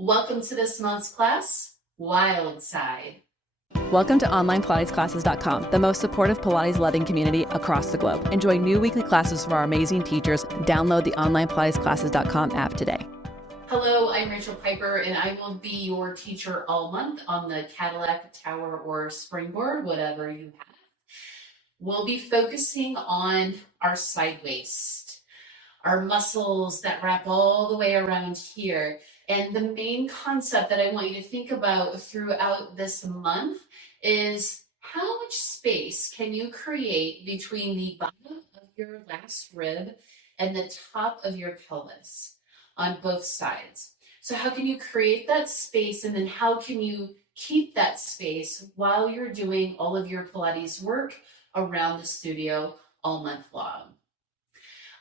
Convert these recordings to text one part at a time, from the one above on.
Welcome to this month's class, Wild Side. Welcome to OnlinePilatesClasses.com, the most supportive Pilates-loving community across the globe. Enjoy new weekly classes from our amazing teachers. Download the OnlinePilatesClasses.com app today. Hello, I'm Rachel Piper, and I will be your teacher all month on the Cadillac, tower, or springboard, whatever you have. We'll be focusing on our side waist, our muscles that wrap all the way around here. And the main concept that I want you to think about throughout this month is how much space can you create between the bottom of your last rib and the top of your pelvis on both sides. So how can you create that space, and then how can you keep that space while you're doing all of your Pilates work around the studio all month long?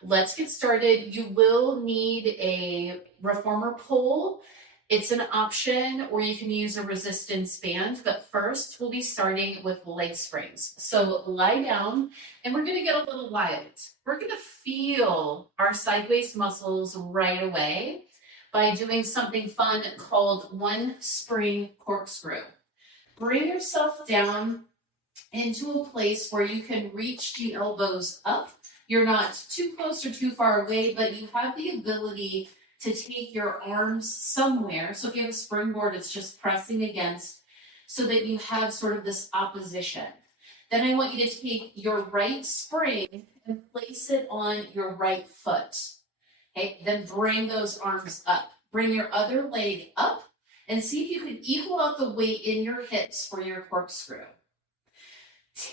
Let's get started. You will need a reformer pole. It's an option, or you can use a resistance band, but first we'll be starting with leg springs. So lie down, and we're gonna get a little wild. We're gonna feel our side waist muscles right away by doing something fun called one spring corkscrew. Bring yourself down into a place where you can reach the elbows up. You're not too close or too far away, but you have the ability to take your arms somewhere. So if you have a springboard, it's just pressing against so that you have sort of this opposition. Then I want you to take your right spring and place it on your right foot. Okay, then bring those arms up. Bring your other leg up and see if you can equal out the weight in your hips for your corkscrew.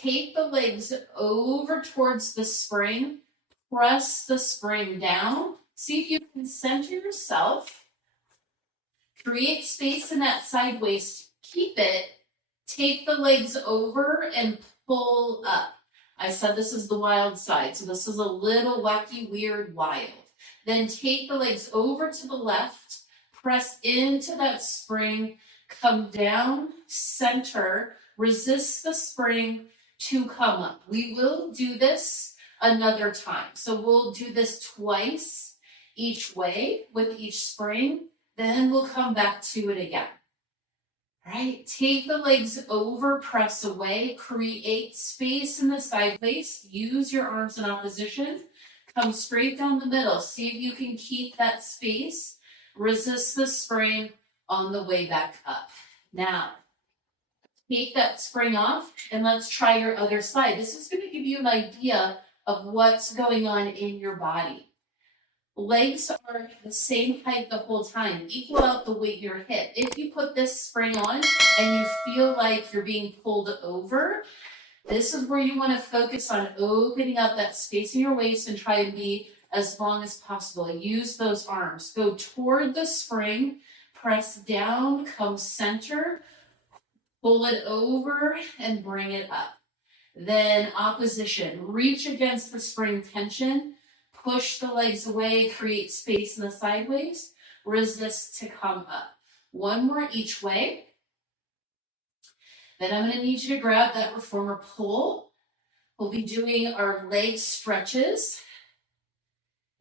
Take the legs over towards the spring, press the spring down. See if you can center yourself, create space in that side waist, keep it, take the legs over and pull up. I said this is the wild side, so this is a little wacky, weird, wild. Then take the legs over to the left, press into that spring, come down, center, resist the spring to come up. We will do this another time. So we'll do this twice each way with each spring, then we'll come back to it again. All right, take the legs over, press away, create space in the side waist, use your arms in opposition, come straight down the middle. See if you can keep that space, resist the spring on the way back up. Now, take that spring off and let's try your other side. This is going to give you an idea of what's going on in your body. Legs are the same height the whole time. Equal out the weight in your hip. If you put this spring on and you feel like you're being pulled over, this is where you want to focus on opening up that space in your waist and try and be as long as possible. Use those arms. Go toward the spring, press down, come center, pull it over and bring it up. Then opposition, reach against the spring tension, push the legs away, create space in the side waist, resist to come up. One more each way. Then I'm going to need you to grab that reformer pole. We'll be doing our leg stretches.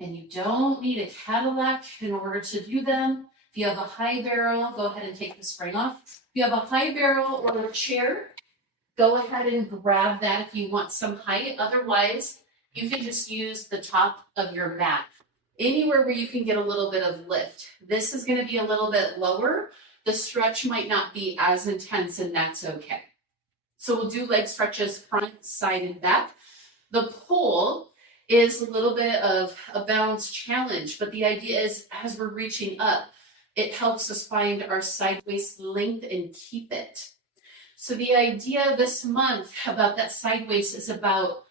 And you don't need a Cadillac in order to do them. If you have a high barrel, go ahead and take the spring off. If you have a high barrel or a chair, go ahead and grab that if you want some height. Otherwise, you can just use the top of your mat. Anywhere where you can get a little bit of lift. This is going to be a little bit lower. The stretch might not be as intense, and that's okay. So we'll do leg stretches front, side, and back. The pole is a little bit of a balance challenge, but the idea is as we're reaching up, it helps us find our side waist length and keep it. So the idea this month about that side waist is about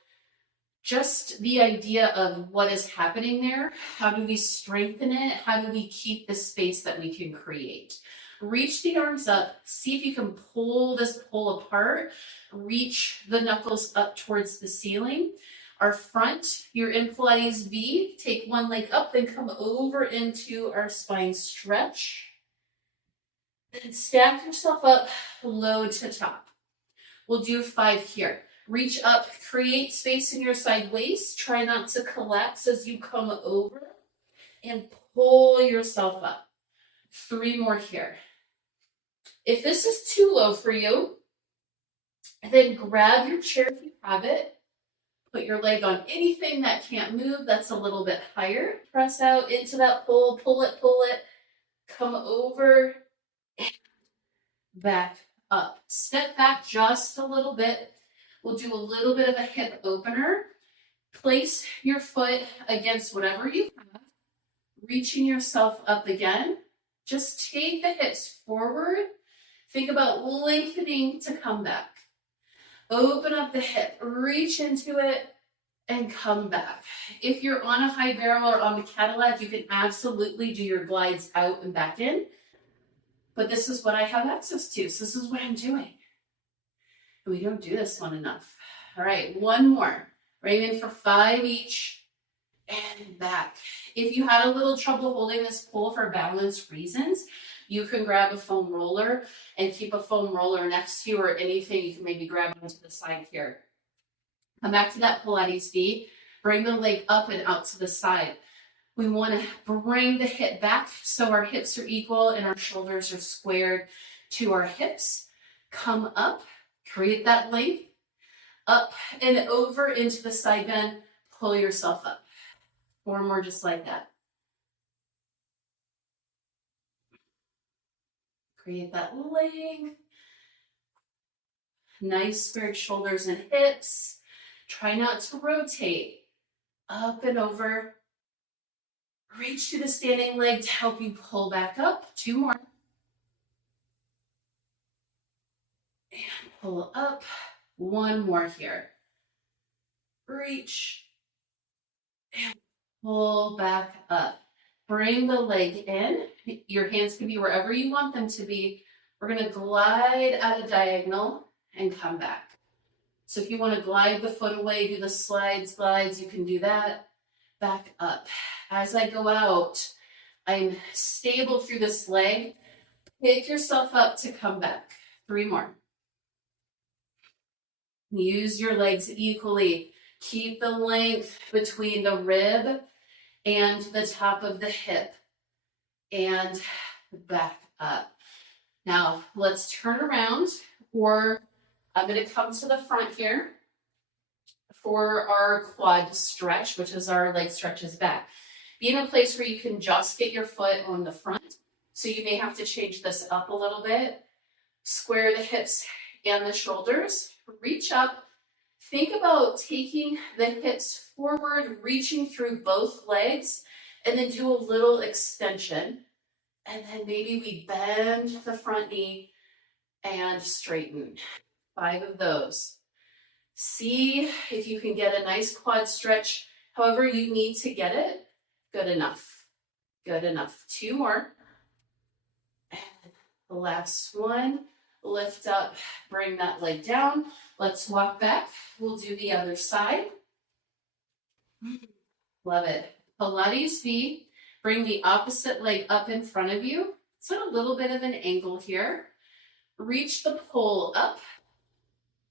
just the idea of what is happening there. How do we strengthen it? How do we keep the space that we can create? Reach the arms up. See if you can pull this pole apart. Reach the knuckles up towards the ceiling. Our front, you're in Pilates V. Take one leg up, then come over into our spine stretch. Then stack yourself up, low to top. We'll do 5 here. Reach up, create space in your side waist. Try not to collapse as you come over and pull yourself up. 3 more here. If this is too low for you, then grab your chair if you have it. Put your leg on anything that can't move that's a little bit higher. Press out into that pole, pull it, come over, back up. Step back just a little bit. We'll do a little bit of a hip opener. Place your foot against whatever you have, reaching yourself up again. Just take the hips forward. Think about lengthening to come back. Open up the hip, reach into it, and come back. If you're on a high barrel or on the Cadillac, you can absolutely do your glides out and back in. But this is what I have access to, so this is what I'm doing. And we don't do this one enough. All right, one more. Bring in for 5 each, and back. If you had a little trouble holding this pole for balance reasons, you can grab a foam roller and keep a foam roller next to you, or anything you can maybe grab onto the side here. Come back to that Pilates V. Bring the leg up and out to the side. We want to bring the hip back so our hips are equal and our shoulders are squared to our hips. Come up, create that length. Up and over into the side bend. Pull yourself up. 4 more just like that. Create that length. Nice squared shoulders and hips. Try not to rotate. Up and over. Reach to the standing leg to help you pull back up. 2 more. And pull up. 1 more here. Reach. And pull back up. Bring the leg in. Your hands can be wherever you want them to be. We're going to glide at a diagonal and come back. So if you want to glide the foot away, do the slides, glides, you can do that. Back up. As I go out, I'm stable through this leg. Pick yourself up to come back. 3 more. Use your legs equally. Keep the length between the rib and the top of the hip. And back up. Now, let's turn around, or I'm going to come to the front here for our quad stretch, which is our leg stretches back. Be in a place where you can just get your foot on the front. So you may have to change this up a little bit. Square the hips and the shoulders. Reach up. Think about taking the hips forward, reaching through both legs, and then do a little extension. And then maybe we bend the front knee and straighten. 5 of those. See if you can get a nice quad stretch, however you need to get it. Good enough. Good enough. 2 more. And the last one. Lift up, bring that leg down. Let's walk back. We'll do the other side. Love it. Pilates V. Bring the opposite leg up in front of you. It's at a little bit of an angle here. Reach the pole up.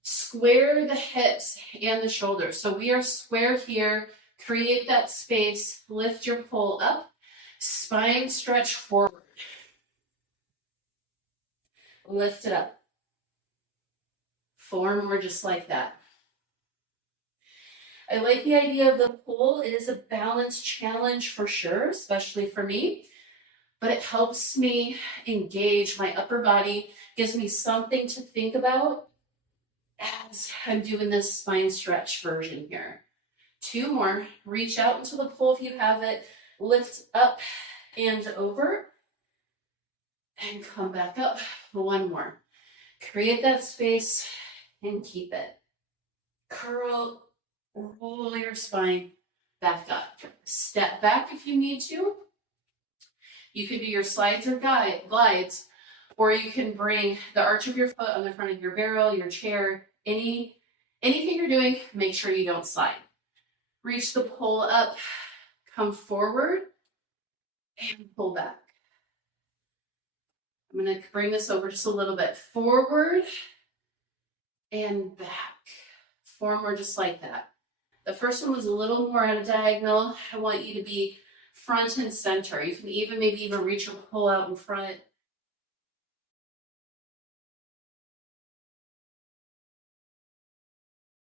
Square the hips and the shoulders. So we are square here. Create that space. Lift your pole up. Spine stretch forward. Lift it up. 4 more just like that. I like the idea of the pole. It is a balance challenge for sure, especially for me, but it helps me engage my upper body, gives me something to think about as I'm doing this spine stretch version here. 2 more. Reach out into the pole if you have it. Lift up and over. And come back up. 1 more. Create that space and keep it. Curl, roll your spine back up. Step back if you need to. You can do your slides or glides, or you can bring the arch of your foot on the front of your barrel, your chair, anything you're doing, make sure you don't slide. Reach the pole up, come forward, and pull back. I'm going to bring this over just a little bit. Forward and back. 4 more just like that. The first one was a little more at a diagonal. I want you to be front and center. You can even maybe even reach your pull out in front